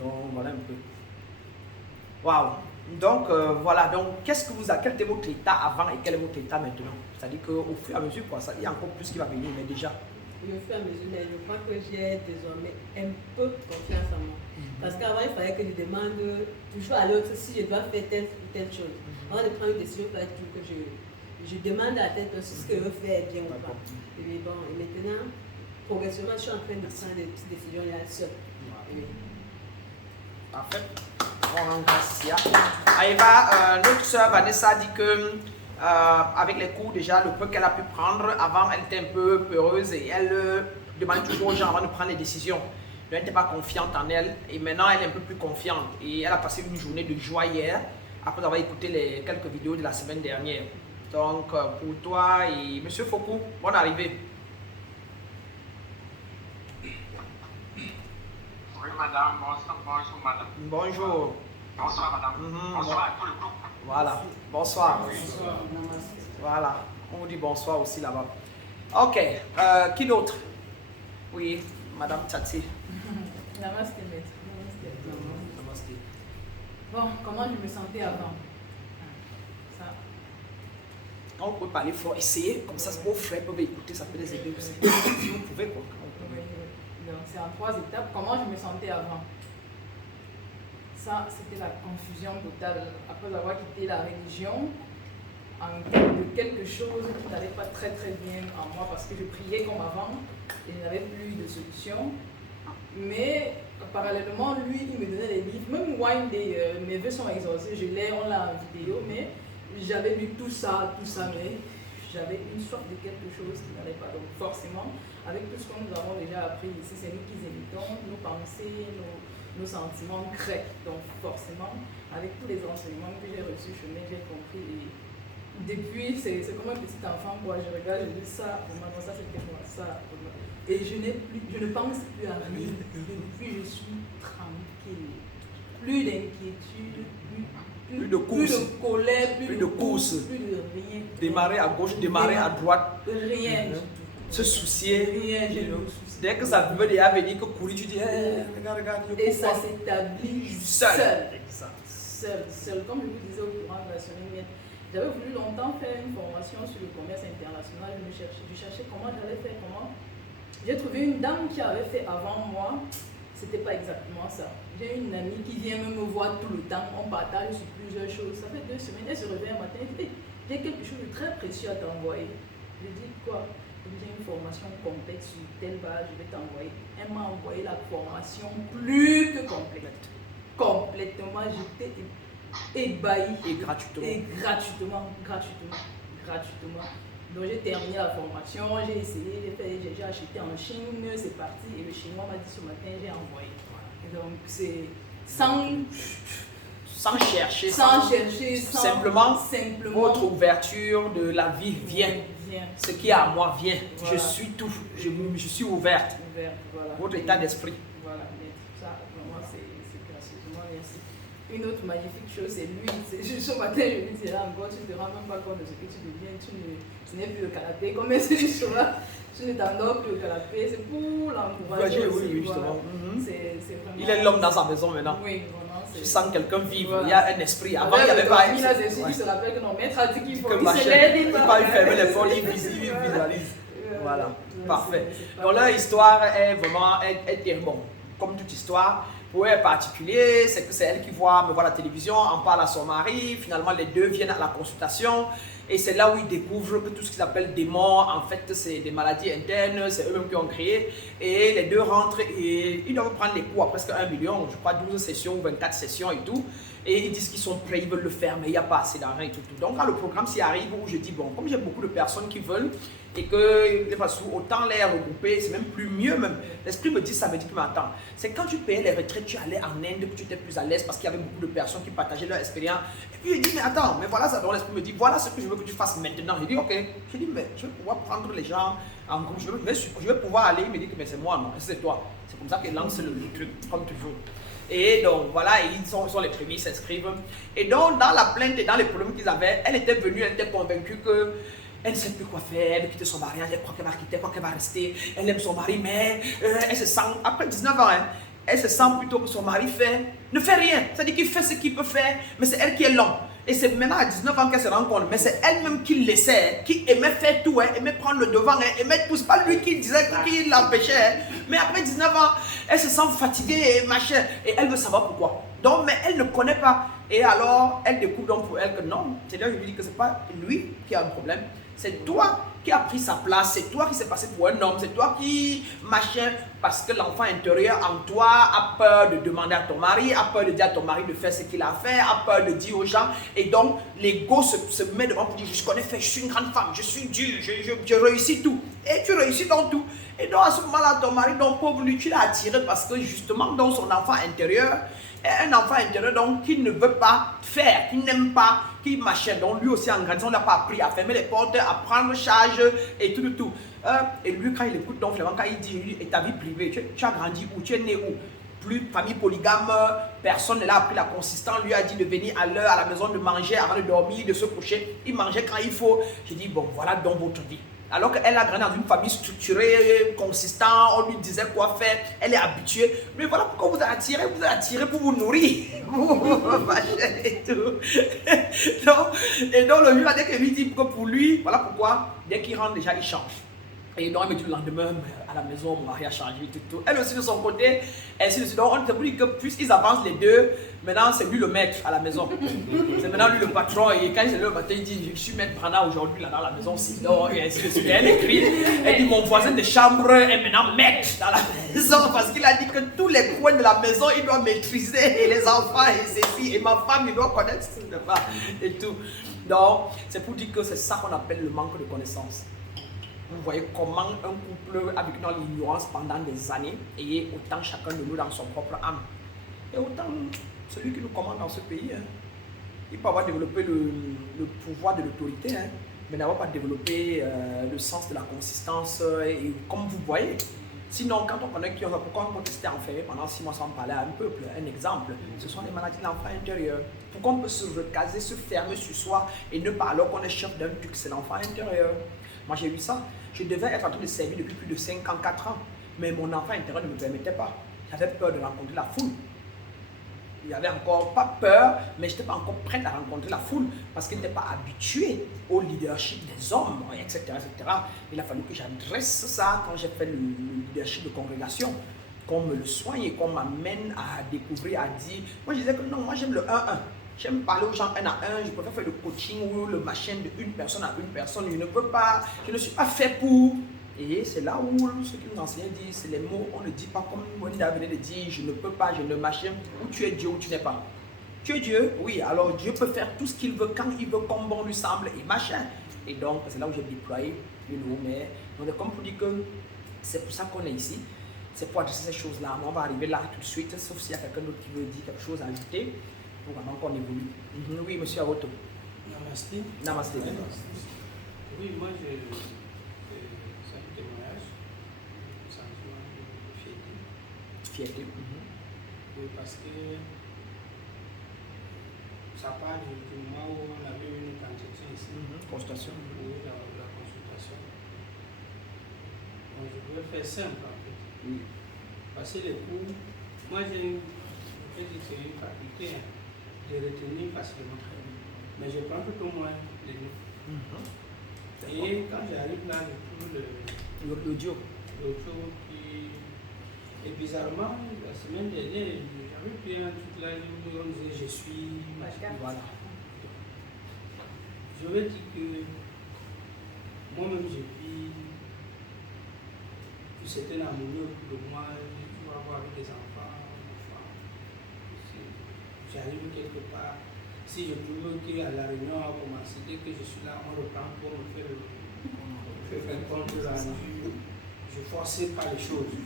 Donc, voilà un peu. Waouh. Donc, voilà. Donc, quel était votre état avant et quel est votre état maintenant? C'est-à-dire qu'au fur et à mesure, quoi, ça, il y a encore plus qui va venir, mais déjà. Et au fur et à mesure, je crois que j'ai désormais un peu confiance en moi. Parce qu'avant, il fallait que je demande toujours à l'autre si je dois faire telle ou telle chose. Avant de prendre une décision, il fallait toujours que je demande à telle personne si ce qu'elle veut faire est bien ou pas. Et bon, et maintenant, progressivement, je suis en train de prendre des petites décisions là seule. Parfait. Aïva, notre soeur Vanessa dit que avec les cours déjà, le peu qu'elle a pu prendre, avant elle était un peu peureuse et elle demandait toujours aux gens avant de prendre les décisions. Elle n'était pas confiante en elle et maintenant elle est un peu plus confiante et elle a passé une journée de joie hier après avoir écouté les quelques vidéos de la semaine dernière. Donc pour toi et Monsieur Foucault, bonne arrivée. Oui, madame, bonjour, madame. Bonjour. Bonsoir, madame. Bonsoir à tout le groupe. Voilà, bonsoir. Bonsoir. Voilà, on vous dit bonsoir aussi là-bas. Ok, qui d'autre? Oui, Madame Tati. Namasté, maître. Namaste. Bon, comment je me sentais avant? Ça. On peut parler fort, essayez, comme ça vos frères peuvent écouter, ça peut les aider aussi. Si vous pouvez quoi. Donc, c'est en 3 étapes. Comment je me sentais avant? Ça, c'était la confusion totale. Après avoir quitté la religion, en quête de quelque chose qui n'allait pas très très bien en moi parce que je priais comme avant et je n'avais plus de solution. Mais parallèlement, lui, il me donnait des livres. Même Wine Day, mes vœux sont exaucés, je l'ai, on l'a en vidéo, mais j'avais lu tout ça, mais j'avais une sorte de quelque chose qui n'allait pas. Donc forcément, avec tout ce que nous avons déjà appris ici, c'est nous qui émettons nos pensées, nos sentiments créent. Donc forcément, avec tous les enseignements que j'ai reçus, j'ai compris. Et depuis, c'est comme un petit enfant, quoi. Je regarde, je dis ça, vraiment, ça c'était moi, ça. Et je ne pense plus à rien. Depuis, je suis tranquille. Plus d'inquiétude, plus de course, plus de colère, plus de course, plus de rien. Démarrer à gauche, démarrer à droite. Rien du tout. Se soucier. Rien, je ne me soucie. Dès que ça veut déjà venir, que courir, tu dis, regarde. Et ça s'établit seul. Seul. Comme je vous disais au courant de la semaine, j'avais voulu longtemps faire une formation sur le commerce international. Je cherchais comment j'allais faire, comment. J'ai trouvé une dame qui avait fait avant moi. C'était pas exactement ça. J'ai une amie qui vient me voir tout le temps. On partage sur plusieurs choses. Ça fait 2 semaines. Elle se réveille un matin. Elle dit, j'ai quelque chose de très précieux à t'envoyer. Je dis quoi? J'ai une formation complète sur telle base. Je vais t'envoyer. Elle m'a envoyé la formation plus que complète. Complètement. J'étais ébahi. Et gratuitement. Donc j'ai terminé la formation, j'ai essayé, j'ai acheté en Chine, c'est parti et le chinois m'a dit ce matin, j'ai envoyé. Et donc c'est sans chercher, simplement votre ouverture de la vie vient. Ce qui est à moi vient. Voilà. Je suis tout, je suis ouverte. Voilà. Votre état d'esprit. Voilà, mais ça, vraiment, c'est gracieusement merci. Une autre magnifique chose, c'est lui. Ce matin, je lui dis là encore, tu ne te rends même pas compte de ce que tu deviens. Tu n'es plus le canapé. Comme elle se dit là, tu ne t'endors plus au canapé. C'est pour l'encourager. Oui, justement. Voilà. C'est vraiment. Il est l'homme dans sa maison maintenant. Oui, vraiment. Tu sens quelqu'un vivre. Voilà. Il y a un esprit. Avant, il n'y avait pas. Il se rappelle que non, maître a dit qu'il faut. Il ne pas fermer les portes, il visualise. Voilà, parfait. Donc leur histoire est vraiment est bon. Comme toute histoire, pour elle particulier, c'est que c'est elle qui me voit la télévision, en parle à son mari, finalement les deux viennent à la consultation et c'est là où ils découvrent que tout ce qu'ils appellent démons, en fait c'est des maladies internes, c'est eux-mêmes qui ont créé et les deux rentrent et ils doivent prendre les cours à presque 1 million, je crois 12 sessions ou 24 sessions et tout. Et ils disent qu'ils sont prêts, ils veulent le faire, mais il n'y a pas assez d'argent et tout. Donc quand le programme s'y arrive, où je dis, bon, comme j'ai beaucoup de personnes qui veulent, et que autant les regrouper, c'est même plus mieux même. L'esprit me dit ça, me dit que mais attends, c'est quand tu payais les retraites, tu allais en Inde, que tu étais plus à l'aise parce qu'il y avait beaucoup de personnes qui partageaient leur expérience. Et puis je dis, mais attends, mais voilà ça, donc l'esprit me dit, voilà ce que je veux que tu fasses maintenant. Je dis, ok, je dis, mais je vais pouvoir prendre les gens en groupe, je vais pouvoir aller, il me dit que mais c'est moi, non, c'est toi. C'est comme ça qu'il lance le truc, comme toujours. Et donc voilà, ils sont les premiers, ils s'inscrivent. Et donc dans la plainte et dans les problèmes qu'ils avaient, elle était venue, elle était convaincue que elle ne sait plus quoi faire, elle veut quitter son mariage, elle croit qu'elle va quitter, elle croit qu'elle va rester, elle aime son mari, mais elle se sent, après 19 ans, hein, elle se sent plutôt que son mari ne fait rien. C'est-à-dire qu'il fait ce qu'il peut faire, mais c'est elle qui est l'homme. Et c'est maintenant à 19 ans qu'elle se rend compte, mais c'est elle-même qui laissait, qui aimait faire tout, aimait prendre le devant, aimait tout. C'est pas lui qui disait, qui l'empêchait. Mais après 19 ans, elle se sent fatiguée et machin. Et elle veut savoir pourquoi. Donc, mais elle ne connaît pas. Et alors, elle découvre donc pour elle que non. C'est là que je lui dis que c'est pas lui qui a un problème. C'est toi qui as pris sa place, c'est toi qui s'est passé pour un homme, c'est toi qui machin, parce que l'enfant intérieur en toi a peur de demander à ton mari, a peur de dire à ton mari de faire ce qu'il a fait, a peur de dire aux gens, et donc l'ego se met devant pour dire je connais faire, je suis une grande femme, je suis dure, je réussis tout, et tu réussis dans tout. Et donc à ce moment-là, ton mari, donc pauvre lui, tu l'as attiré parce que justement dans son enfant intérieur, est un enfant intérieur donc qui ne veut pas faire, qui n'aime pas, qui machin. Donc lui aussi en grandissant, on n'a pas appris à fermer les portes, à prendre charge et tout. Et lui quand il écoute donc vraiment, quand il dit, et ta vie privée, tu as grandi où, tu es né où? Plus famille polygame, personne ne l'a appris la consistance, lui a dit de venir à l'heure à la maison, de manger avant de dormir, de se coucher. Il mangeait quand il faut. J'ai dit bon voilà donc votre vie. Alors qu'elle a grandi dans une famille structurée, consistante, on lui disait quoi faire, elle est habituée. Mais voilà pourquoi vous êtes attiré pour vous nourrir, et tout. Et donc le jour, dès qu'il lui dit que pour lui, voilà pourquoi, dès qu'il rentre déjà, il change. Et donc elle me dit le lendemain, à la maison, mon mari a changé, tout. Elle aussi de son côté, ainsi de suite. Donc on te dit que puisqu'ils avancent les deux, maintenant c'est lui le maître à la maison. C'est maintenant lui le patron. Et quand il se lève le matin, il dit, je suis maître Brana aujourd'hui là dans la maison, sinon, et ainsi de suite. Et elle écrit, elle dit, mon voisin de chambre est maintenant maître dans la maison parce qu'il a dit que tous les coins de la maison, il doit maîtriser, et les enfants, et ceci, et ma femme, il doit connaître ce qu'il ne fait pas, et tout. Donc, c'est pour dire que c'est ça qu'on appelle le manque de connaissances. Vous voyez comment un couple avec dans l'ignorance pendant des années et autant chacun de nous dans son propre âme. Et autant celui qui nous commande dans ce pays, il peut avoir développé le pouvoir de l'autorité, mais n'avoir pas développé le sens de la consistance. Et comme vous voyez, sinon quand on connaît qui on a, pourquoi on peut rester enfermé pendant 6 mois sans parler à un peuple? Un exemple, ce sont les maladies de l'enfant intérieur. Pourquoi on peut se recaser, se fermer sur soi et ne pas alors qu'on est chef d'un truc, c'est l'enfant intérieur. Moi j'ai vu ça. Je devais être en train de servir depuis plus de 5 ans, 4 ans. Mais mon enfant intérieur ne me permettait pas. J'avais peur de rencontrer la foule. Il n'y avait encore pas peur, mais je n'étais pas encore prête à rencontrer la foule parce qu'il n'était pas habitué au leadership des hommes, etc., etc. Il a fallu que j'adresse ça quand j'ai fait le leadership de congrégation, qu'on me le soigne et qu'on m'amène à découvrir, à dire. Moi je disais que non, moi j'aime le 1-1. J'aime parler aux gens 1 à 1, je préfère faire le coaching ou le machin de une personne à une personne. Je ne veux pas, je ne suis pas fait pour. Et c'est là où ceux qui nous enseignent disent, c'est les mots, on ne dit pas comme Wanda venait de dire, je ne peux pas, je ne machin, ou tu es Dieu ou tu n'es pas. Tu es Dieu, oui, alors Dieu peut faire tout ce qu'il veut, quand il veut, comme bon lui semble, et machin. Et donc, c'est là où j'ai déployé le nom, mais on est comme pour dire que c'est pour ça qu'on est ici, c'est pour adresser ces choses-là. On va arriver là tout de suite, sauf s'il y a quelqu'un d'autre qui veut dire quelque chose à ajouter. Pour vraiment qu'on évolue. Oui, monsieur Awoto. Namasté. Namasté. Oui, moi c'est un témoignage, un sentiment de fierté. Fierté. Oui, parce que ça part du moment où on avait eu une entretien ici. Consultation. Oui, la consultation. Donc je voulais faire simple en fait. Oui. Parce que les cours, moi j'ai une faculté de retenir facilement. Mais je prends tout au moins les notes. Et quand j'arrive là, je trouve l'audio qui... Et bizarrement, la semaine dernière, j'avais pris un truc là où on disait je suis... Voilà. Je veux dire que moi-même j'ai vis une certaine harmonie autour de moi, je vais avoir avec des enfants. J'arrive quelque part, si je trouve qu'à la réunion a commencé, dès que je suis là, on reprend pour me faire le compte rendu. Je ne forçais pas les choses.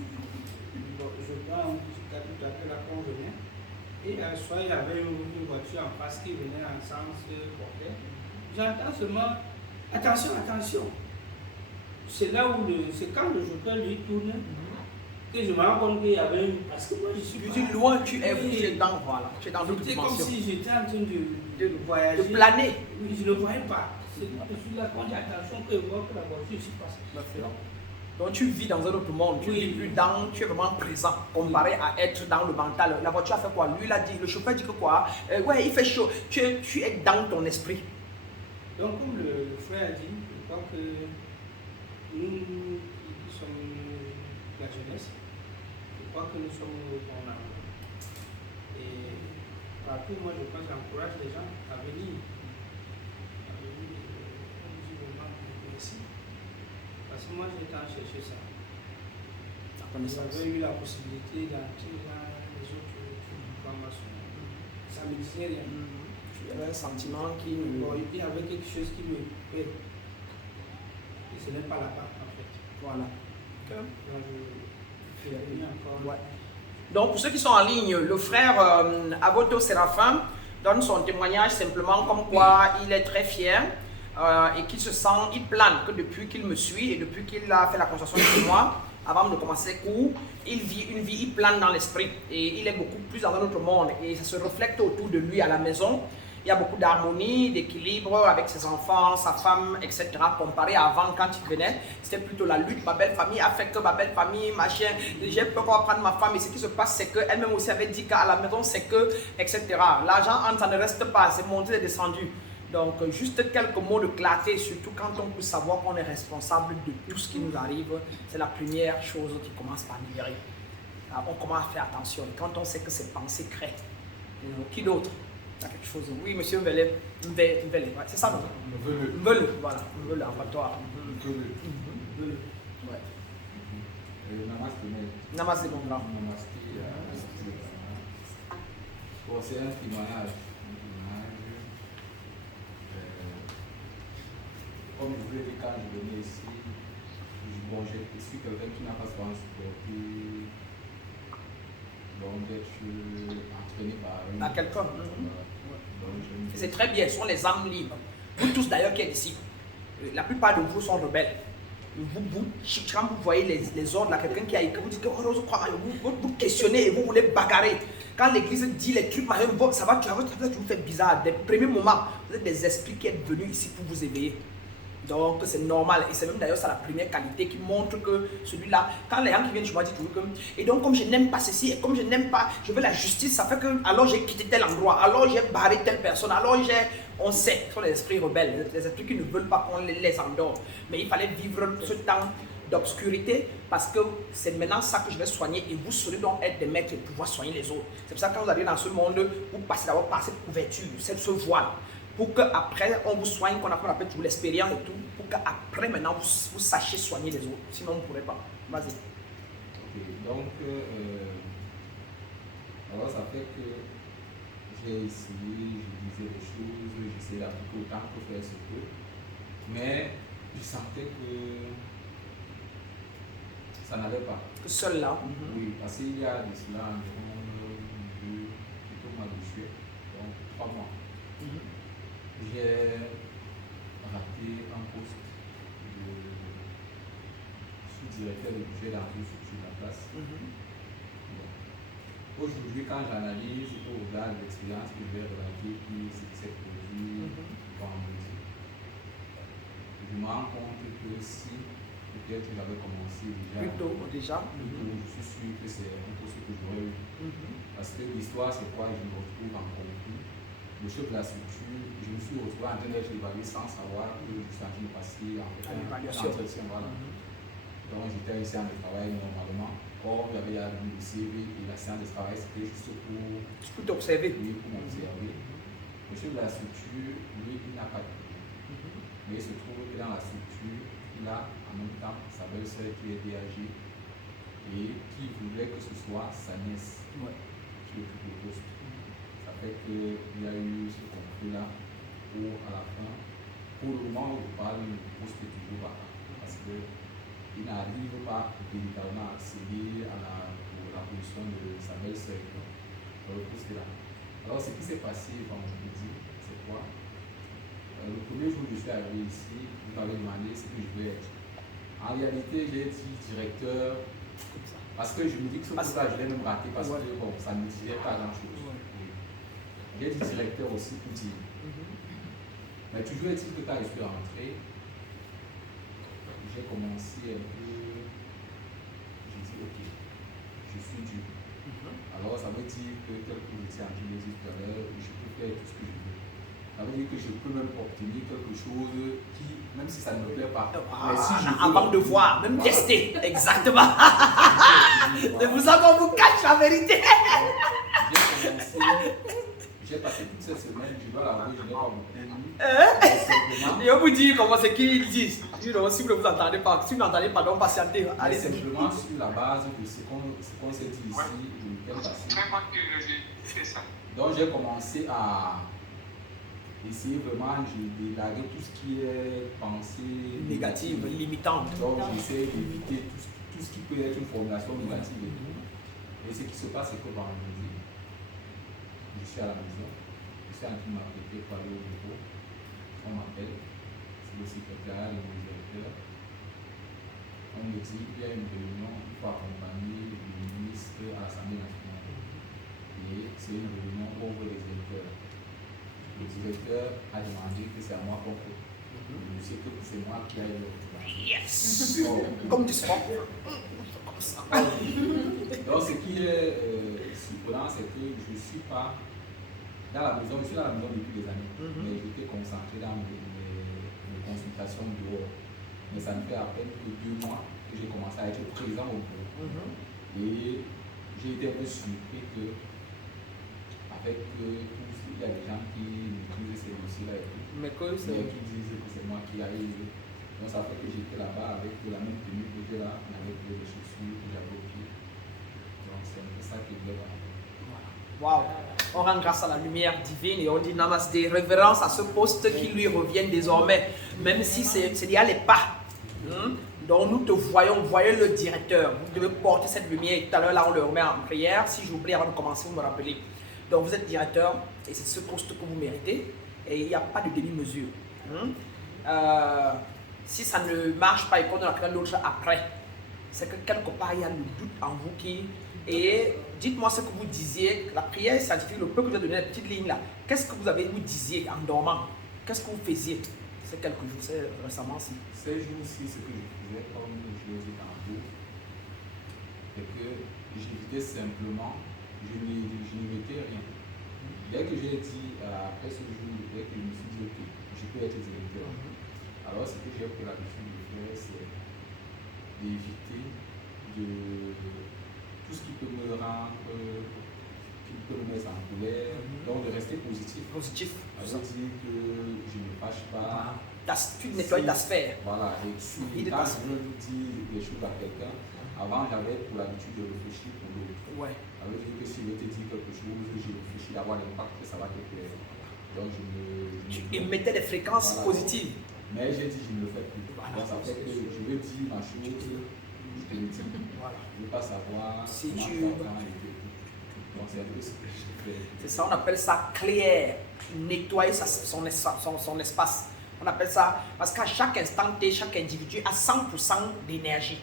Bon, je prends tout à fait la convenance. Et un soir, il y avait une voiture en face qui venait en sens porté. J'entends seulement attention, attention. C'est là où c'est quand le joker lui tourne. Que je me rends compte qu'il y avait une... Parce que moi je suis pas... loin, tu es dans, voilà, tu es dans l'autre dimension. C'est comme si j'étais en train de voyager. De planer. Oui, je ne le voyais pas. C'est là quand j'ai attention que je vois que la voiture se passe. Donc tu vis dans un autre monde, tu vis plus dans, tu es vraiment présent comparé à être dans le mental. La voiture a fait quoi? Lui il a dit, le chauffeur dit que quoi? Ouais, il fait chaud. Tu es dans ton esprit. Donc comme le frère a dit, je crois que nous qui sommes la jeunesse, je crois que nous sommes au bon âge. Et partout, moi je pense que j'encourage les gens à venir. Merci. Parce que moi j'étais en chercher ça. J'avais eu la possibilité d'entrer dans les autres formations. Ça ne me disait rien. Il y avait un sentiment qui Bon, et puis il y avait quelque chose qui me plaît. Et ce n'est pas là-bas en fait. Voilà. Donc je suis venu encore. Ouais. Donc pour ceux qui sont en ligne, le frère Aboto Séraphin donne son témoignage simplement comme quoi il est très fier et qu'il se sent, il plane que depuis qu'il me suit et depuis qu'il a fait la consultation chez moi, avant de commencer les cours, il vit une vie, il plane dans l'esprit et il est beaucoup plus dans un autre monde et ça se reflète autour de lui à la maison. Il y a beaucoup d'harmonie, d'équilibre avec ses enfants, sa femme, etc. Comparé à avant, quand il venait, c'était plutôt la lutte. Ma belle famille a fait que ma belle famille, machin, j'ai peur qu'on va prendre ma femme. Et ce qui se passe, c'est qu'elle-même aussi avait dit qu'à la maison, c'est que, etc. L'argent, ça ne reste pas, c'est monté et descendu. Donc, juste quelques mots de clarté, surtout quand on peut savoir qu'on est responsable de tout ce qui nous arrive, c'est la première chose qui commence par libérer. Alors, on commence à faire attention. Et quand on sait que ces pensées créent, qui d'autre? Quelque chose. Oui, monsieur Mbele, ouais, c'est ça, non? Mbele, voilà, Mbele, abattoir. Mbele. Ouais. Namaste, mon grand. Bon, c'est un témoignage. Comme je vous l'ai dit quand je venais ici, bon, je suis quelqu'un qui n'a pas souvent supporté d'être entraîné par quelqu'un. C'est très bien, ce sont les âmes libres. Vous tous d'ailleurs qui êtes ici, la plupart de vous sont rebelles. Quand vous voyez les ordres, quelqu'un qui a écrit, vous dites que vous questionnez et vous voulez bagarrer. Quand l'église dit les trucs, ça va, tu vous faites bizarre. Des premiers moments, vous êtes des esprits qui êtes venus ici pour vous éveiller. Donc c'est normal et c'est même d'ailleurs ça la première qualité qui montre que celui-là, quand les gens qui viennent chez moi disent toujours que et donc comme je n'aime pas ceci et comme je n'aime pas, je veux la justice, ça fait que alors j'ai quitté tel endroit, alors j'ai barré telle personne, alors on sait, ce sont les esprits rebelles, les esprits qui ne veulent pas qu'on les endort. Mais il fallait vivre ce temps d'obscurité parce que c'est maintenant ça que je vais soigner et vous serez donc être des maîtres et pouvoir soigner les autres. C'est pour ça que quand vous arrivez dans ce monde, vous passez d'abord par cette couverture, ce voile. Pour qu'après on vous soigne, qu'on appelle toujours l'expérience et tout, pour qu'après maintenant vous sachiez soigner les autres. Sinon vous ne pourrez pas. Vas-y. Ok, donc, alors ça fait que j'ai essayé, je disais des choses, j'essayais d'appliquer autant que faire se peut, mais je sentais que ça n'allait pas. Que seul là. Oui, parce qu'il y a de cela environ 2 mois de juillet, donc 3 mois. J'ai raté un poste de sous-directeur de budget dans une structure de la place. Aujourd'hui, quand j'analyse au regard de l'expérience que je vais relater, puis ce qui s'est produit vendredi, je me rends compte que si peut-être j'avais commencé déjà, je suis sûr que c'est un peu ce que j'aurais eu. Parce que l'histoire, c'est quoi? Je me retrouve en conflit. Le chef de la structure, je me suis retrouvé en train d'être évalué sans savoir que je suis en train de passer en fait, un entretien. Voilà. Donc j'étais ici en travail normalement. Or, j'avais à le CV et la séance de travail, c'était juste pour t'observer. Oui, pour m'observer. Le chef de la structure, lui, il n'a pas de problème. Mais il se trouve que dans la structure, il a en même temps sa belle-sœur qui est DAG et qui voulait que ce soit sa nièce qui occupe le poste. Ça fait qu'il y a eu ce conflit-là où, à la fin, pour le moment où je parle, le poste est toujours vacant parce qu'il n'arrive pas véritablement à accéder à la position de sa belle-sœur dans le poste là. Alors, ce qui s'est passé vendredi, c'est quoi? Le premier jour que je suis arrivé ici, vous m'avez demandé ce que je voulais être. En réalité, j'ai dit directeur parce que je me dis que ce poste-là, je l'ai même raté parce que bon, ça ne me disait pas grand-chose. J'ai dit directeur aussi pour dire. Mais toujours est-il que quand je suis rentré, j'ai commencé un peu suis dur. Alors ça veut dire que, tel que je tiens à dire tout à l'heure, je peux faire tout ce que je veux. Ça veut dire que je peux même obtenir quelque chose qui, même si ça ne me plaît pas, mais si je veux avant de voir, même tester, exactement. C'est pour ça qu'on vous cache la vérité. J'ai passé toute cette semaine, je dois l'avouer, je n'ai pas beaucoup lu. Et on vous dit comment c'est qu'ils disent. Si vous ne vous entendez pas, si vous n'entendez pas, donc patientez. Allez, simplement sur la base de ce qu'on s'est dit ici, je me fais passer. Très bonne théologie, c'est ça. Donc j'ai commencé à essayer vraiment d'élaguer tout ce qui est pensée négative, limitante. Donc j'essaie d'éviter tout ce qui peut être une formulation négative et tout. Et ce qui se passe, c'est que vendredi, je suis à la maison, je suis en train de m'apprêter pour aller au bureau. On m'appelle, c'est le secrétaire, le directeur. On me dit qu'il y a une réunion, il faut accompagner le ministre à l'Assemblée nationale. Et c'est une réunion où on veut les directeurs. Le directeur a demandé que c'est à moi qu'on fait. Je sais que c'est moi qui ai le. Yes! Comme du sport. Donc ce qui est surprenant, c'est que je ne suis pas dans la maison, je suis dans la maison depuis des années, mais j'étais concentré dans mes consultations dehors. Mais ça ne fait à peine que 2 mois que j'ai commencé à être présent au bureau. Et j'ai été un peu surpris que, avec il y a des gens qui maîtrisent ces dossiers-là et tout, mais qui disent que c'est moi qui arrive. Donc ça fait que j'étais là-bas avec la même tenue que j'étais là, avec les chaussures que j'avais au pied. Donc c'est un peu ça qui est là. Waouh! On rend grâce à la lumière divine et on dit namasté, révérence à ce poste qui lui revient désormais, même si c'est déjà les pas. Donc nous te voyons, voyez le directeur, vous devez porter cette lumière. Tout à l'heure là on le remet en prière, si j'oublie avant de commencer vous me rappelez. Donc vous êtes directeur et c'est ce poste que vous méritez et il n'y a pas de demi-mesure. Si ça ne marche pas et qu'on a quelqu'un d'autre après, c'est que quelque part il y a le doute en vous qui... Et dites-moi ce que vous disiez, la prière scientifique, le peu que je vous ai donné, la petite ligne là, qu'est-ce que vous disiez en dormant? Qu'est-ce que vous faisiez ces quelques jours, c'est récemment-ci? Ces jours-ci, ce que je faisais, comme je l'ai dit tantôt, c'est que j'évitais simplement, je n'y mettais rien. Dès que j'ai dit, après ce jour, dès que je me suis dit, ok, je peux être directeur, alors ce que j'ai pris l'habitude de faire, c'est d'éviter tout ce qui peut me rendre, qui peut me mettre en colère, donc de rester positif. Positif. Ça veut dire que je ne me fâche pas. Tu nettoies ta sphère. Voilà, et si quand je veux dire des choses à quelqu'un, avant j'avais pour l'habitude de réfléchir pour l'autre. Ouais. Ça veut dire que si je veux te dire quelque chose, je réfléchis d'avoir l'impact que ça va te faire. Donc tu émettais des fréquences positives. Mais j'ai dit, je ne le fais plus. Donc ça fait que je veux dire ma chose, je te le dis. Voilà. Je ne veux pas savoir si comment tu... Donc c'est un peu ce que je fais. C'est ça, on appelle ça clair, nettoyer son espace. On appelle ça, parce qu'à chaque instant T, chaque individu a 100% d'énergie.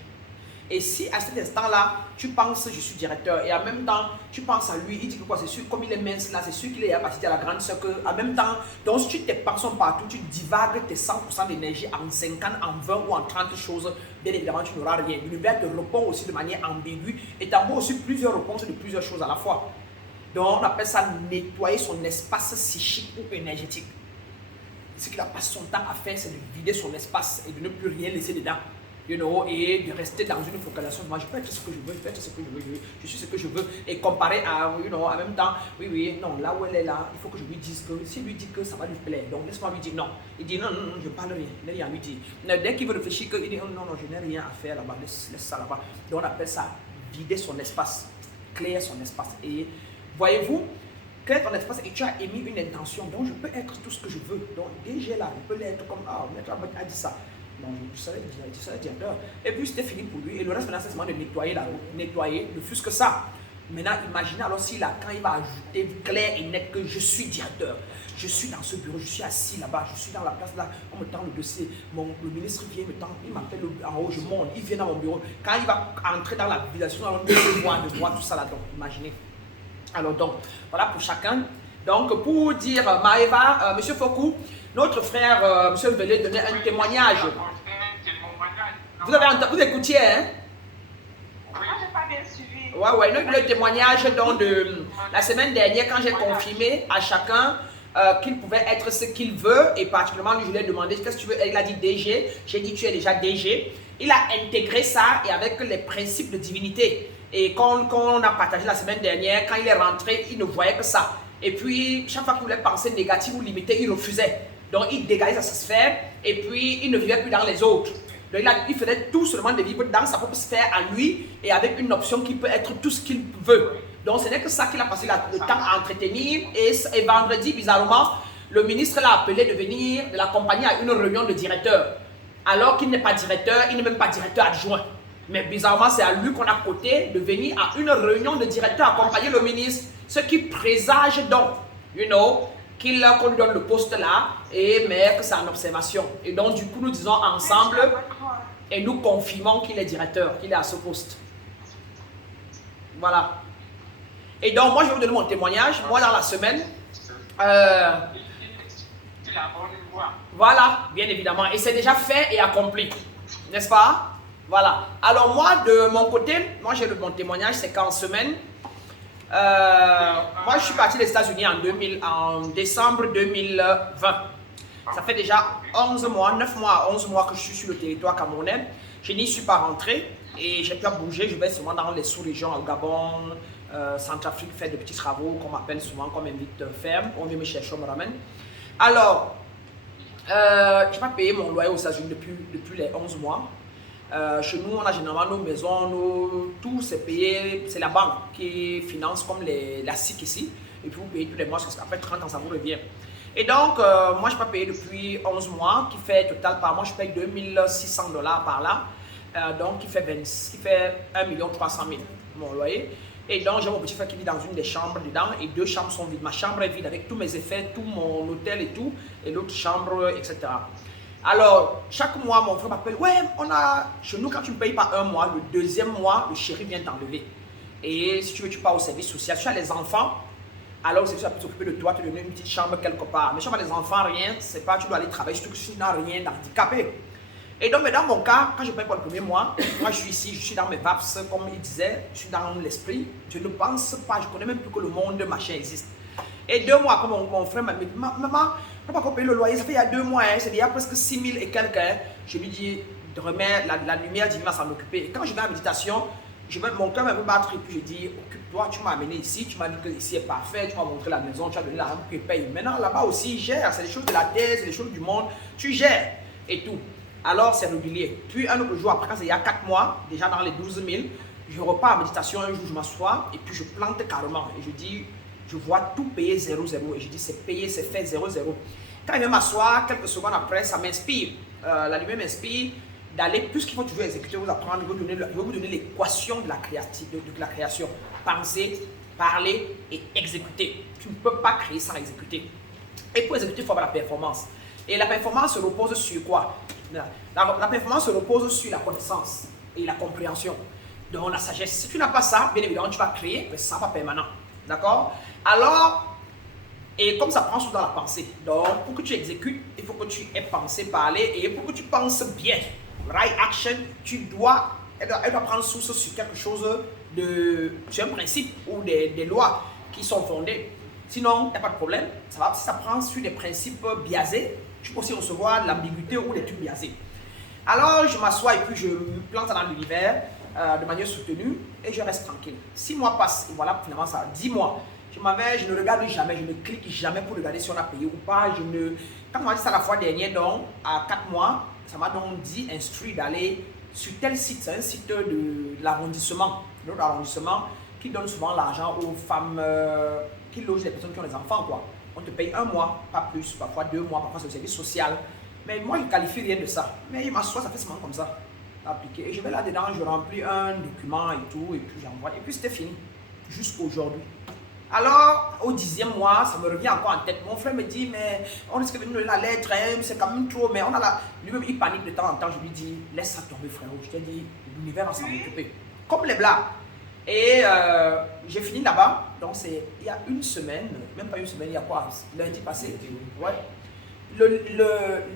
Et si à cet instant-là, tu penses, je suis directeur, et en même temps, tu penses à lui, il dit que quoi, c'est sûr, comme il est mince là, c'est sûr qu'il est capacité à la grande sœur, en même temps, donc si tu tes pensées partout, tu divagues tes 100% d'énergie en 50, en 20 ou en 30 choses, bien évidemment, tu n'auras rien. L'univers te répond aussi de manière ambiguë et t'envoie aussi plusieurs réponses de plusieurs choses à la fois. Donc, on appelle ça nettoyer son espace psychique ou énergétique. Ce qu'il a passé son temps à faire, c'est de vider son espace et de ne plus rien laisser dedans. Et de rester dans une focalisation. Moi, je peux être ce que je veux, je peux être ce que je veux, je suis ce que je veux. Et comparer à, en même temps, oui, non, là où elle est là, il faut que je lui dise que, si lui dit que ça va lui plaire, donc laisse-moi lui dire non. Il dit non, je ne parle rien, il n'a rien à lui dire. Dès qu'il veut réfléchir, il dit non, je n'ai rien à faire là-bas, laisse ça là-bas. Donc on appelle ça vider son espace, clair son espace. Et voyez-vous, clair ton espace et tu as émis une intention, donc je peux être tout ce que je veux. Donc déjà là, je peux l'être comme, Maître Abad a dit ça. Donc je serais directeur. Et puis c'était fini pour lui. Et le reste maintenant c'est seulement de nettoyer la route. Nettoyer, ne fût-ce que ça. Maintenant imaginez alors si là, quand il va ajouter clair et net que je suis directeur. Je suis dans ce bureau, je suis assis là-bas, je suis dans la place là, on me tend le dossier. Le ministre vient me tend, il m'appelle en haut, je monte, il vient dans mon bureau. Quand il va entrer dans la validation, on me voir tout ça là. Donc imaginez. Alors donc, voilà pour chacun. Donc pour dire Maëva, Monsieur Fokou, notre frère, Monsieur Velé, donnait un témoignage. Vous écoutiez, hein? Oui, j'ai pas bien suivi. Ouais, le témoignage donc, de la semaine dernière, quand j'ai confirmé à chacun qu'il pouvait être ce qu'il veut, et particulièrement lui, je lui ai demandé qu'est-ce que tu veux. Il a dit DG, j'ai dit tu es déjà DG. Il a intégré ça et avec les principes de divinité. Et quand on a partagé la semaine dernière, quand il est rentré, il ne voyait que ça. Et puis, chaque fois qu'il voulait penser négatif ou limité, il refusait. Donc, il dégageait sa sphère et puis il ne vivait plus dans les autres. Donc, il faisait tout seulement de vivre dans sa propre sphère à lui et avec une option qui peut être tout ce qu'il veut. Donc, ce n'est que ça qu'il a passé le temps à entretenir. Et vendredi, bizarrement, le ministre l'a appelé de venir de l'accompagner à une réunion de directeurs. Alors qu'il n'est pas directeur, il n'est même pas directeur adjoint. Mais bizarrement, c'est à lui qu'on a coté de venir à une réunion de directeurs accompagner le ministre. Ce qui présage donc, qu'on lui donne le poste là, mais que c'est en observation. Et donc, du coup, nous disons ensemble et nous confirmons qu'il est directeur, qu'il est à ce poste. Voilà. Et donc, moi, je vais vous donner mon témoignage. Moi, dans la semaine, voilà, bien évidemment. Et c'est déjà fait et accompli. N'est-ce pas? Voilà. Alors, moi, de mon côté, moi, j'ai mon témoignage, c'est qu'en semaine, moi, je suis parti des États-Unis en décembre 2020. Ça fait déjà 11 mois, 9 mois à 11 mois que je suis sur le territoire camerounais. Je n'y suis pas rentré et j'ai pu bouger. Je vais souvent dans les sous-régions, au Gabon, Centrafrique, faire de petits travaux qu'on m'appelle souvent, qu'on m'invite ferme. On vient me chercher, on me ramène. Alors, je n'ai pas payé mon loyer aux États-Unis depuis les 11 mois. Chez nous, on a généralement nos maisons, tout c'est payé, c'est la banque qui finance comme la SIC ici. Et puis vous payez tous les mois, parce qu'après 30 ans, ça vous revient. Et donc, moi, je n'ai pas payé depuis 11 mois, qui fait total par mois, je paye $2600 par là. Donc, qui fait 1 300 000 mon loyer. Et donc, j'ai mon petit frère qui vit dans une des chambres dedans, et 2 chambres sont vides. Ma chambre est vide avec tous mes effets, tout mon hôtel et tout, et l'autre chambre, etc. Alors, chaque mois, mon frère m'appelle, ouais, chez nous, quand tu ne payes pas un mois, le deuxième mois, le chéri vient t'enlever. Et si tu veux, tu pars au service social. Si tu as les enfants, alors le service social peut s'occuper de toi, te donner une petite chambre quelque part. Mais si tu n'as pas les enfants, rien, c'est pas, tu dois aller travailler, surtout que tu n'as rien d'handicapé. Et donc, dans mon cas, quand je paye pour le premier mois, moi je suis ici, je suis dans mes VAPS, comme il disait, je suis dans l'esprit. Je ne pense pas, je ne connais même plus que le monde machin existe. Et 2 mois après, mon frère m'a dit, maman, je ne peux pas payer le loyer, ça fait il y a 2 mois, c'est déjà presque 6 000 et quelques. Je lui dis, remets la lumière divine va s'en occuper. Et quand je vais à la méditation, mon cœur va me battre et puis je dis, occupe-toi, tu m'as amené ici, tu m'as dit que ici est parfait, tu m'as montré la maison, tu as donné l'argent que je paye. Maintenant, là-bas aussi, gère, c'est les choses de la terre, c'est les choses du monde, tu gères et tout. Alors, c'est régulier. Puis, un autre jour après, il y a 4 mois, déjà dans les 12 000, je repars à la méditation, un jour, je m'assois et puis je plante carrément. Et je dis, je vois tout payer 0,0. Et je dis, c'est payé, c'est fait 0,0. Quand je viens m'asseoir, quelques secondes après, ça m'inspire. La lumière m'inspire d'aller, plus qu'il faut toujours exécuter, vous apprendre, je vais vous donner l'équation de la création. Penser, parler et exécuter. Tu ne peux pas créer sans exécuter. Et pour exécuter, il faut avoir la performance. Et la performance se repose sur quoi? La performance se repose sur la connaissance et la compréhension. Donc la sagesse. Si tu n'as pas ça, bien évidemment, tu vas créer, mais ça va pas permanent. D'accord? Alors, et comme ça prend souvent dans la pensée. Donc, pour que tu exécutes, il faut que tu aies pensé, parlé. Et pour que tu penses bien, right action, elle doit prendre source sur quelque chose sur un principe ou des lois qui sont fondées. Sinon, il n'y a pas de problème. Si ça prend sur des principes biaisés, tu peux aussi recevoir de l'ambiguïté ou des trucs biaisés. Alors, je m'assois et puis je me plante dans l'univers de manière soutenue et je reste tranquille. 6 mois passent et voilà, finalement, ça 10 mois. Je ne regarde jamais, je ne clique jamais pour regarder si on a payé ou pas. Quand on m'a dit ça la fois dernière, donc, à 4 mois, ça m'a donc instruit d'aller sur tel site. C'est un site de l'arrondissement, notre arrondissement, qui donne souvent l'argent aux femmes qui logent les personnes qui ont des enfants, quoi. On te paye 1 mois, pas plus, parfois 2 mois, parfois c'est le service social. Mais moi, je ne qualifie rien de ça. Mais il m'assoit, ça fait seulement comme ça, appliqué. Et je vais là-dedans, je remplis un document et tout, et puis j'envoie. Et puis c'était fini, jusqu'aujourd'hui. Alors, au 10e mois, ça me revient encore en tête. Mon frère me dit, mais on risque de nous donner la lettre, hein, c'est quand même trop, mais on a la... Lui-même, il panique de temps en temps. Je lui dis, laisse ça tomber, frérot. Je t'ai dit, l'univers va s'en occuper. Comme les blagues. Et j'ai fini là-bas. Donc, c'est il y a 1 semaine, même pas 1 semaine, il y a quoi? Lundi passé. Ouais.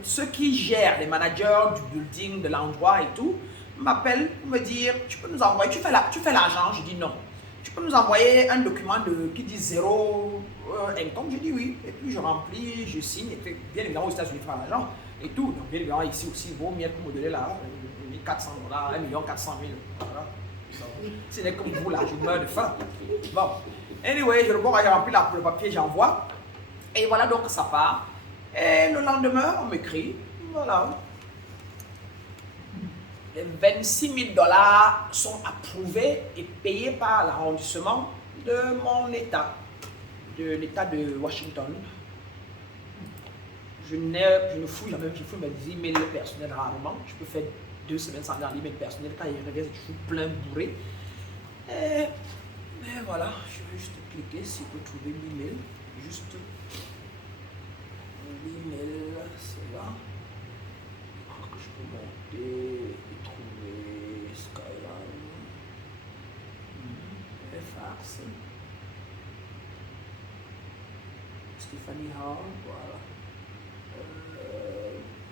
Ceux qui gèrent, les managers du building, de l'endroit et tout, m'appellent pour me dire, tu peux nous envoyer, tu fais l'argent? Je dis non. tu peux nous envoyer un document qui dit 0 income? Je dis oui. Et puis je remplis, je signe. Et puis, bien évidemment, aux États-Unis, il faut l'argent et tout. Donc, bien évidemment, ici aussi, il vaut mieux pour me donner là, 400 $, 1 400 000. Voilà. Ce n'est comme vous là, je meurs de faim. Bon. Anyway, je remplis le papier, j'envoie. Et voilà, donc ça part. Et le lendemain, on m'écrit. Voilà. Les 26 000 $ sont approuvés et payés par l'arrondissement de mon État, de l'État de Washington. Je ne fouille jamais, je fouille mes emails personnels rarement. Je peux faire 2 semaines sans regarder l'email personnel. Quand il revient, je suis plein bourré. Et voilà, je vais juste cliquer si je peux trouver l'email. Juste l'email, c'est là. Que je peux monter et trouver Skyline. FAX. Stéphanie Hall, voilà.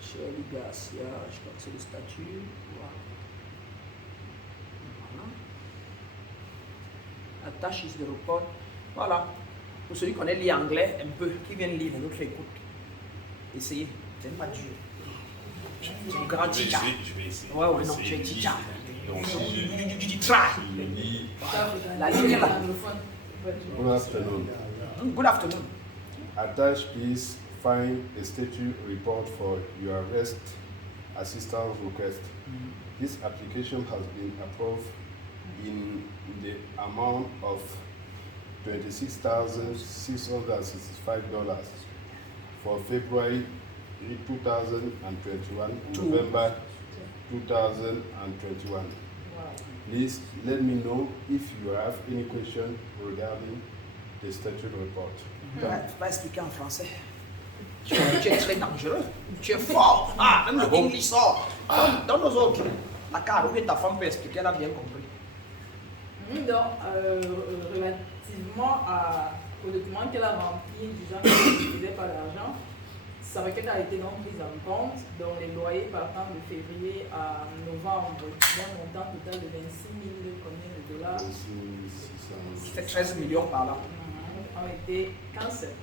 Shirley Garcia, je crois que c'est le statut. Voilà. Attache is the report. Voilà. Pour celui qui connaît lire anglais un peu, qui vient lire, l'autre écoute. Essayez. C'est pas dur. Tu es un grand teacher. Je vais essayer. Ouais, non, tu es teacher. Du try. La ligne est là. Good afternoon. Good afternoon. Attached, please find a statute report for your arrest assistance request. This application has been approved in the amount of $26,665 for February 2021, November 2021. Please let me know if you have any question regarding the statute report. Il ne faut pas expliquer en français. Tu es très dangereux. Tu es fort. Ah, même le English sort. Dans nos autres, la carte, ou ta femme peut expliquer, elle a bien compris. Donc, relativement au document qu'elle a rempli, du genre qu'elle ne faisait pas d'argent, sa requête a été donc prise en compte dans les loyers partant de février à novembre, d'un montant total de 26 000 combien de dollars? Ça fait 13 millions par là. Ont été cancellés.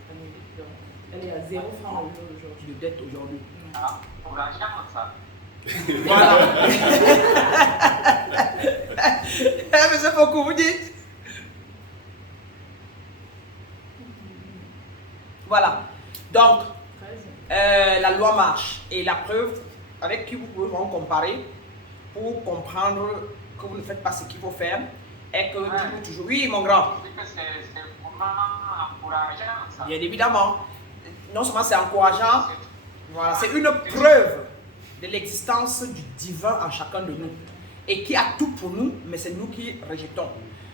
Donc, elle est à 0 francs aujourd'hui. De dette aujourd'hui. Ah, encourageant ça. Voilà. Mais c'est beaucoup, vous dites. Voilà. Donc, la loi marche. Et la preuve avec qui vous pouvez vraiment comparer pour comprendre que vous ne faites pas ce qu'il faut faire est que toujours. Oui, mon grand. C'est vraiment encourageant ça. Bien évidemment. Non seulement c'est encourageant, voilà, c'est une preuve de l'existence du divin en chacun de nous et qui a tout pour nous, mais c'est nous qui rejetons.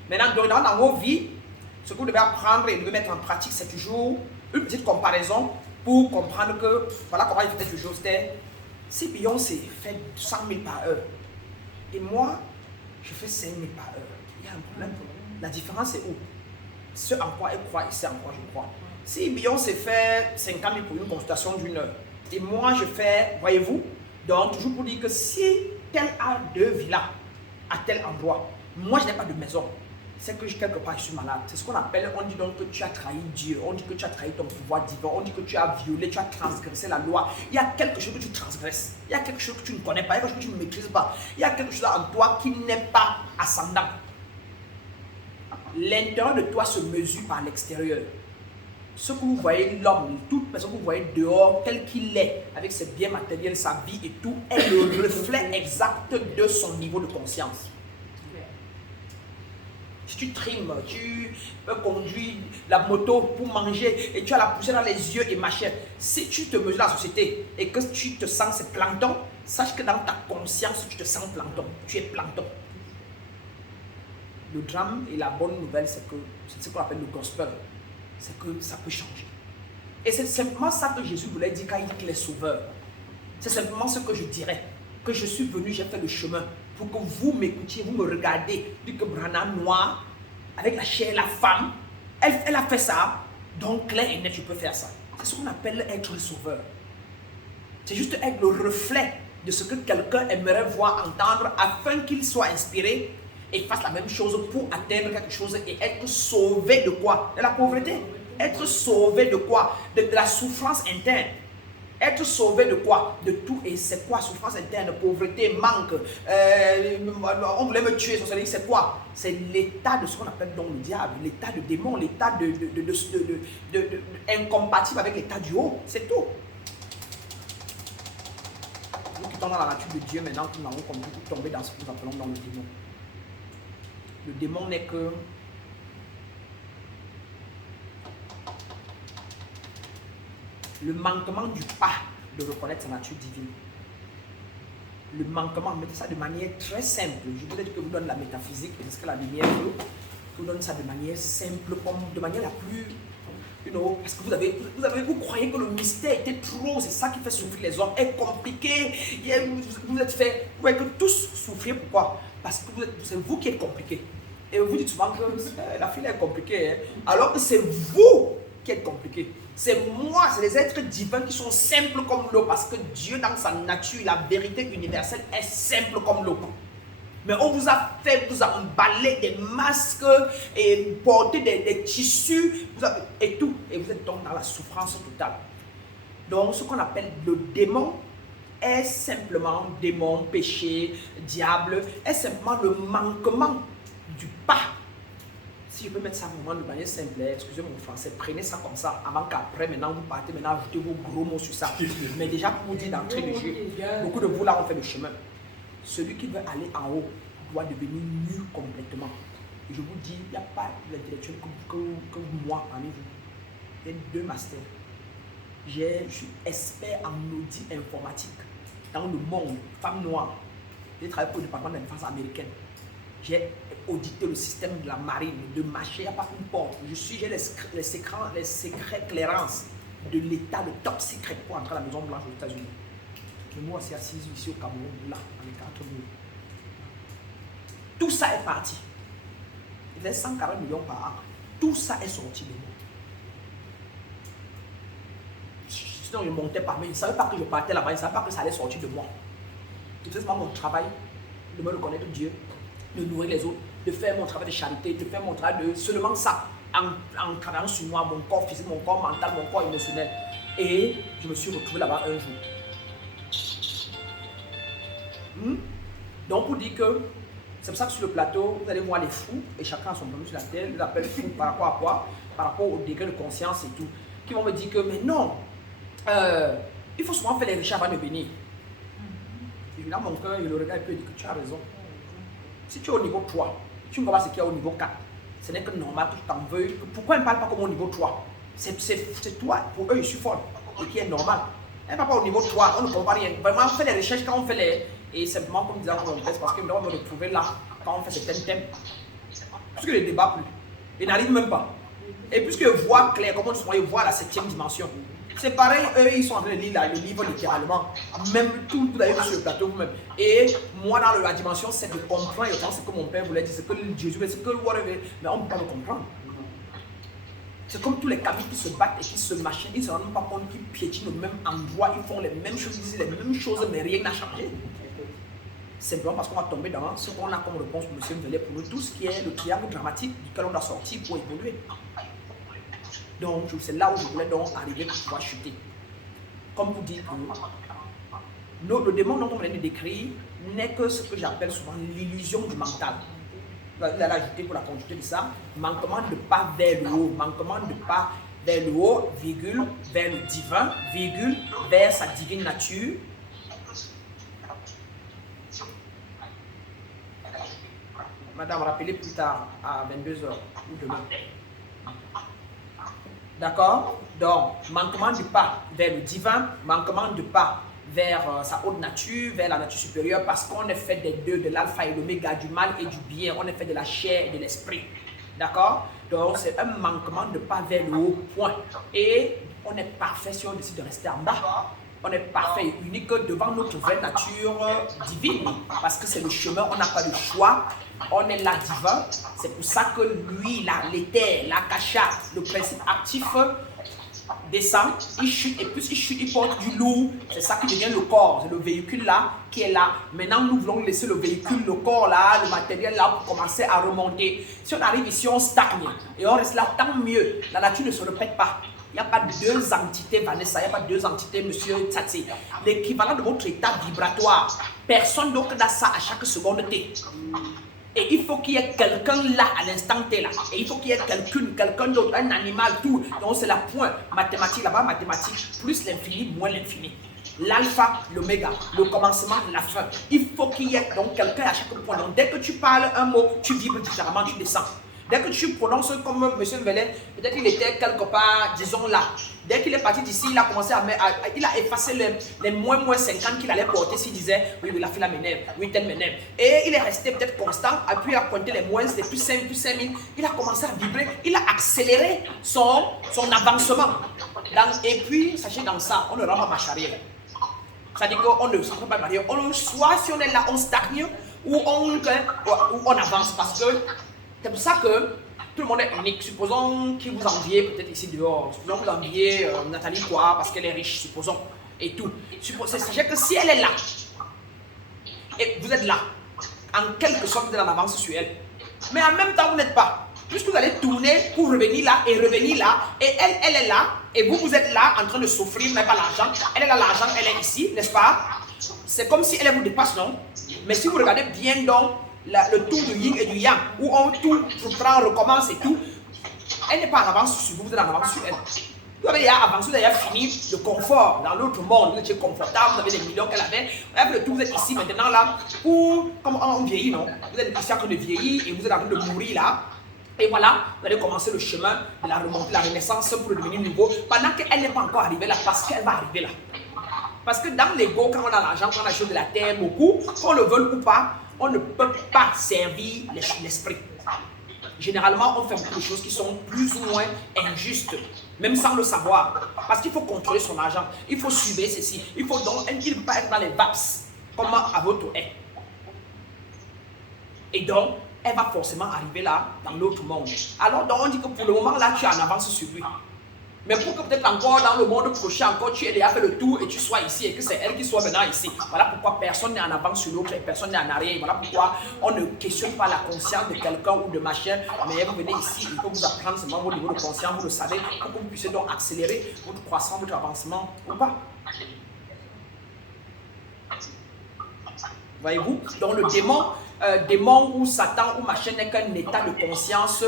Maintenant, dans vos vies, ce que vous devez apprendre et devez mettre en pratique, c'est toujours une petite comparaison pour comprendre que, voilà comment il faisait toujours, c'était si Beyoncé fait 100 000 par heure et moi, je fais 5 000 par heure, il y a un problème. La différence est où? Ce en quoi elle croit et ce en quoi je crois. Si Beyoncé fait 50 000 pour une consultation d'1 heure et moi je fais, voyez-vous, donc toujours pour dire que si tel a 2 villas à tel endroit, moi je n'ai pas de maison, c'est que quelque part je suis malade. C'est ce qu'on appelle, on dit donc que tu as trahi Dieu, on dit que tu as trahi ton pouvoir divin, on dit que tu as violé, tu as transgressé la loi. Il y a quelque chose que tu transgresses, il y a quelque chose que tu ne connais pas, il y a quelque chose que tu ne maîtrises pas, il y a quelque chose en toi qui n'est pas ascendant. L'intérieur de toi se mesure par l'extérieur. Ce que vous voyez, l'homme, toute personne que vous voyez dehors, tel qu'il est, avec ses biens matériels, sa vie et tout, est le reflet exact de son niveau de conscience. Si tu trimes, tu peux conduire la moto pour manger et tu as la poussière dans les yeux et machin, si tu te mesures dans la société et que tu te sens ce plancton, sache que dans ta conscience, tu te sens plancton, tu es plancton. Le drame et la bonne nouvelle, c'est que c'est ce qu'on appelle le gospel. C'est que ça peut changer. Et c'est simplement ça que Jésus voulait dire quand il dit qu'il est sauveur. C'est simplement ce que je dirais. Que je suis venu, j'ai fait le chemin pour que vous m'écoutiez, vous me regardez. Dit que Brana noir, avec la chair, la femme, elle a fait ça. Donc clair et net, je peux faire ça. C'est ce qu'on appelle être le sauveur. C'est juste être le reflet de ce que quelqu'un aimerait voir, entendre, afin qu'il soit inspiré et fasse la même chose pour atteindre quelque chose et être sauvé de quoi? De la pauvreté. Être sauvé de quoi? De la souffrance interne. Être sauvé de quoi? De tout. Et c'est quoi? Souffrance interne, pauvreté, manque. On voulait me tuer. C'est quoi? C'est l'état de ce qu'on appelle donc le diable, l'état de démon, l'état de incompatible avec l'état du haut. C'est tout. Nous qui sommes dans la nature de Dieu, maintenant, nous avons compris pour tomber dans ce que nous appelons dans le démon. Le démon n'est que le manquement du pas de reconnaître sa nature divine. Le manquement, mettez ça de manière très simple. Je voudrais que vous donne la métaphysique, parce que la lumière veut, que vous donne ça de manière simple, de manière la plus, parce que vous croyez que le mystère était trop, c'est ça qui fait souffrir les hommes, est compliqué, vous êtes fait, vous voyez que tous souffrir, pourquoi? Parce que c'est vous qui êtes compliqué. Et vous dites souvent que la fille est compliquée, hein? Alors que c'est vous qui êtes compliqué. C'est moi, c'est les êtres divins qui sont simples comme l'eau, parce que Dieu, dans sa nature, la vérité universelle est simple comme l'eau. Mais on vous a emballé des masques et porté des tissus et tout. Et vous êtes donc dans la souffrance totale. Donc, ce qu'on appelle le démon est simplement démon, péché, diable, est simplement le manquement du pas. Si je peux mettre ça vraiment de manière simple, excusez mon français, prenez ça comme ça, avant qu'après, maintenant, vous partez, maintenant, ajoutez vos gros mots sur ça. Mais déjà, pour vous dire d'entrée de jeu, beaucoup de vous là, on fait le chemin. Celui qui veut aller en haut doit devenir nu complètement. Et je vous dis, il n'y a pas d'intellectuel que moi parmi vous. J'ai 2 masters. Je suis expert en audit informatique dans le monde, femme noire. J'ai travaillé pour le département de la défense américaine. J'ai audité le système de la marine, de marché, il n'y a pas une porte. J'ai les secrets clairances de l'État, le top secret pour entrer à la Maison Blanche aux États-Unis. Et moi, c'est assis ici au Cameroun, là, avec 4 murs. Tout ça est parti. Il faisait 140 millions par an. Tout ça est sorti de moi. Sinon, je montais par, mais je ne savais pas que je partais là-bas, je ne savais pas que ça allait sortir de moi. Je faisais mon travail de me reconnaître Dieu, de nourrir les autres, de faire mon travail de charité, de faire mon travail de seulement ça, en travaillant sur moi, mon corps physique, mon corps mental, mon corps émotionnel. Et je me suis retrouvé là-bas un jour. Donc pour dire que c'est pour ça que sur le plateau, vous allez voir les fous, et chacun a son problème sur la terre, ils l'appellent fous par rapport à quoi? Par rapport au degré de conscience et tout. Qui vont me dire que, mais non, il faut souvent faire les riches avant de venir. Et là, mon cœur, il le regarde et peut dire que tu as raison. Si tu es au niveau 3, tu ne vois pas ce qu'il y a au niveau 4. Ce n'est que normal que tu t'en veuilles. Pourquoi ils ne parlent pas comme au niveau 3? C'est toi, pour eux, ils suis folle, et qui est normal. Elle ne parle pas au niveau 3, on ne comprend rien. Vraiment, on fait les recherches quand on fait les... Et simplement, comme disait on teste, parce qu'on doit me retrouver là, quand on fait certains thèmes. Puisque les débats plus. Ils n'arrivent même pas. Et puisqu'ils voient clair, comment ils voient la 7e dimension. C'est pareil, eux, ils sont en train de lire là, le livre littéralement. Même tout, vous avez vu sur le plateau vous-même. Et moi, dans la dimension, c'est de comprendre. Et autant, c'est que mon père voulait dire, c'est que Jésus, c'est que le whatever. Mais on ne peut pas le comprendre. C'est comme tous les camis qui se battent et qui se machinent. Ils ne se rendent pas compte qu'ils piétinent au même endroit. Ils font les mêmes choses, ils disent les mêmes choses, mais rien n'a changé. Simplement parce qu'on va tomber dans ce qu'on a comme réponse pour M. Mvelet, pour nous tous, qui est le triangle dramatique duquel on doit sortir pour évoluer. Donc, c'est là où je voulais donc arriver pour pouvoir chuter. Comme vous dites, le démon dont on vient de décrire n'est que ce que j'appelle souvent l'illusion du mental. Il a ajouté pour la conjuguer de ça, manquement de pas vers le haut, manquement de pas vers le haut, virgule, vers le divin, virgule, vers sa divine nature. Madame, rappelez plus tard, à 22h ou demain. D'accord? Donc, manquement de pas vers le divin, manquement de pas vers sa haute nature, vers la nature supérieure, parce qu'on est fait des deux, de l'alpha et l'oméga, du mal et du bien. On est fait de la chair et de l'esprit. D'accord? Donc, c'est un manquement de pas vers le haut, point. Et on est parfait si on décide de rester en bas. On est parfait et unique devant notre vraie nature divine. Parce que c'est le chemin, on n'a pas de choix. On est là divin. C'est pour ça que lui, l'éther, l'akasha, le principe actif, descend, il chute, et plus il chute, il porte du lourd. C'est ça qui devient le corps, c'est le véhicule là qui est là. Maintenant, nous voulons laisser le véhicule, le corps là, le matériel là pour commencer à remonter. Si on arrive ici, on stagne et on reste là, tant mieux. La nature ne se répète pas. Il n'y a pas deux entités, Vanessa, il n'y a pas deux entités, monsieur Tsatsi. L'équivalent de votre état vibratoire. Personne d'autre n'a ça à chaque seconde T. Et il faut qu'il y ait quelqu'un là à l'instant T là. Et il faut qu'il y ait quelqu'un d'autre, un animal, tout. Donc c'est la point mathématique là-bas, mathématique, plus l'infini, moins l'infini. L'alpha, l'oméga, le commencement, la fin. Il faut qu'il y ait donc quelqu'un à chaque point. Donc dès que tu parles un mot, tu vibres différemment, tu descends. Dès que tu prononces comme M. Mbele, peut-être qu'il était quelque part, disons là. Dès qu'il est parti d'ici, il a commencé il a effacé les moins 50 qu'il allait porter s'il disait, oui, la fille là m'énerve, oui, tel m'énerve. Et il est resté peut-être constant, puis il a pointé les moins, les plus 5, plus 5000. Il a commencé à vibrer, il a accéléré son avancement. Et puis, sachez dans ça, on ne rend pas marche arrière. C'est-à-dire qu'on ne s'en pas barrière. Soit si on est là, on stagne, ou on avance parce que c'est pour ça que tout le monde est unique. Supposons que vous enviez peut-être ici dehors. Supposons que vous enviez Nathalie quoi parce qu'elle est riche, supposons. Et tout. Sachez que si elle est là, et vous êtes là, en quelque sorte vous êtes en avance sur elle. Mais en même temps vous n'êtes pas. Puisque vous allez tourner pour revenir là et revenir là. Et elle est là. Et vous êtes là en train de souffrir, mais pas l'argent. Elle est là, l'argent, elle est ici, n'est-ce pas? C'est comme si elle vous dépasse, non? Mais si vous regardez bien donc, le tour du yin et du yang, où on tout prend, recommence et tout, elle n'est pas en avance sur vous, vous êtes en avance sur elle. Vous avez déjà avancé, vous avez déjà fini le confort dans l'autre monde, vous étiez confortable, vous avez des millions qu'elle avait. Bref, le tout, vous êtes ici maintenant là, comme on vieillit, non? Vous êtes ici en train de vieillir et vous êtes en train de mourir là. Et voilà, vous allez commencer le chemin de la remontée, la renaissance pour devenir nouveau, pendant qu'elle n'est pas encore arrivée là, parce qu'elle va arriver là. Parce que dans l'ego, quand on a l'argent, quand on a la chose de la terre, beaucoup, qu'on le veuille ou pas, on ne peut pas servir l'esprit. Généralement, on fait beaucoup de choses qui sont plus ou moins injustes, même sans le savoir. Parce qu'il faut contrôler son argent, il faut suivre ceci, il faut donc, il ne peut pas être dans les vaps, comme à votre est. Et donc, elle va forcément arriver là, dans l'autre monde. Alors, donc, on dit que pour le moment, là, tu es en avance sur lui. Mais pour que peut-être encore dans le monde prochain, encore tu aies déjà fait le tour et tu sois ici et que c'est elle qui soit maintenant ici. Voilà pourquoi personne n'est en avance sur l'autre et personne n'est en arrière. Voilà pourquoi on ne questionne pas la conscience de quelqu'un ou de machin. Mais vous venez ici, il faut vous apprendre seulement votre niveau de conscience, vous le savez, pour que vous puissiez donc accélérer votre croissance, votre avancement ou pas. Voyez-vous? Donc le démon ou Satan ou machin n'est qu'un état de conscience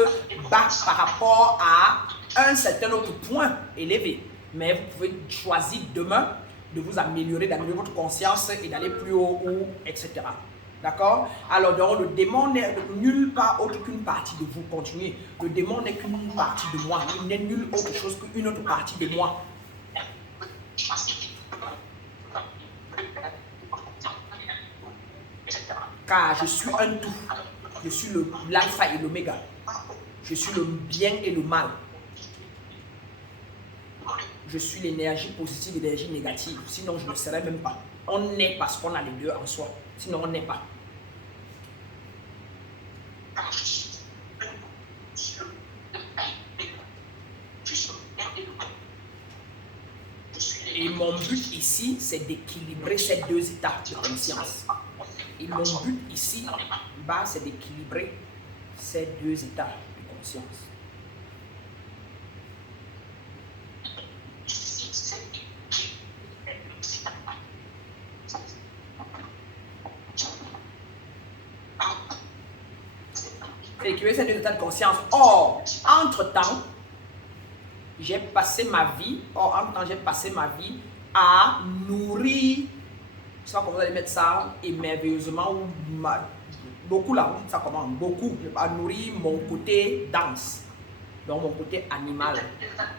bas par rapport à un certain autre point élevé. Mais vous pouvez choisir demain de vous améliorer, d'améliorer votre conscience et d'aller plus haut, ou etc. D'accord? Alors donc le démon n'est nulle part autre qu'une partie de vous. Continuez. Le démon n'est qu'une partie de moi. Il n'est nulle autre chose qu'une autre partie de moi. Car je suis un tout. Je suis l'alpha et l'oméga. Je suis le bien et le mal. Je suis l'énergie positive et l'énergie négative. Sinon, je ne serais même pas. On est parce qu'on a les deux en soi. Sinon, on n'est pas. Et mon but ici, c'est d'équilibrer ces deux états de conscience. Et mon but ici, bas, c'est d'équilibrer ces deux états de conscience. C'est équilibrer ces deux états de conscience. Or, entre-temps, j'ai passé ma vie à nourrir, je ne sais pas comment vous allez mettre ça, émerveilleusement, ou beaucoup là, ça commence, beaucoup, à nourrir mon côté danse, donc mon côté animal,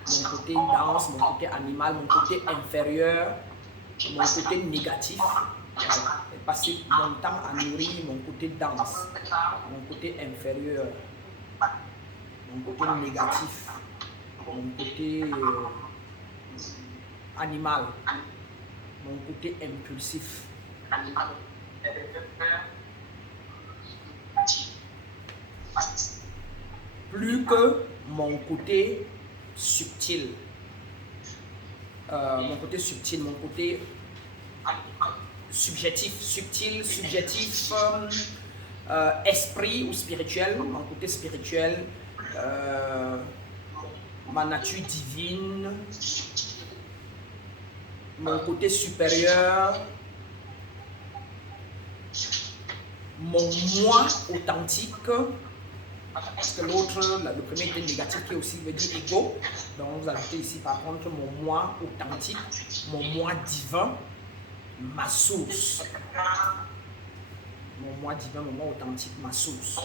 mon côté danse, mon côté animal, mon côté inférieur, mon côté négatif. J'ai passé mon temps à nourrir mon côté danse, mon côté inférieur, mon côté négatif, mon côté animal, mon côté impulsif. Plus que mon côté subtil. mon côté subtil, mon côté subjectif, subtil, subjectif, esprit ou spirituel, mon côté spirituel, ma nature divine, mon côté supérieur, mon moi authentique, parce que l'autre, le premier était négatif qui aussi veut dire ego. Donc vous ajoutez ici par contre mon moi authentique, mon moi divin, ma source. Mon moi divin, mon moi authentique, ma source.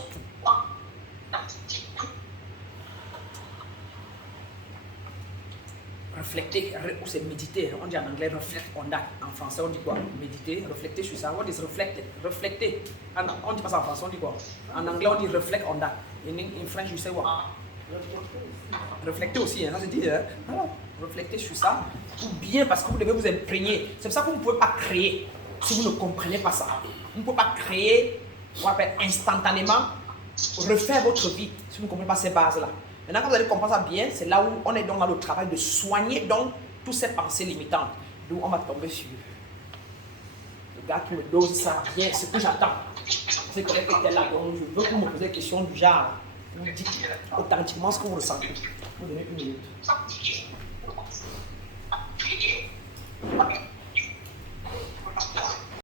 Réflecter, ou c'est méditer. On dit en anglais reflect on that. En français, on dit quoi? Méditer, réfléchir sur ça. What is reflected? Reflecter. On dit pas ça en français, on dit quoi? En anglais, on dit reflect on that. In French, you say what? Réfléchir aussi, hein, ça se dit. Hein? Alors, réfléchir sur ça. Pour bien, parce que vous devez vous imprégner. C'est pour ça que vous ne pouvez pas créer si vous ne comprenez pas ça. Vous ne pouvez pas créer, on appelle instantanément, refaire votre vie si vous ne comprenez pas ces bases-là. Maintenant, quand vous allez comprendre ça bien, c'est là où on est donc dans le travail de soigner donc toutes ces pensées limitantes. D'où on va tomber sur le gars qui me dose ça bien, ce que j'attends. C'est correct que tu es là, donc je veux que vous me posiez des questions du genre. Vous dites authentiquement ce que vous ressentez. Vous donnez une minute.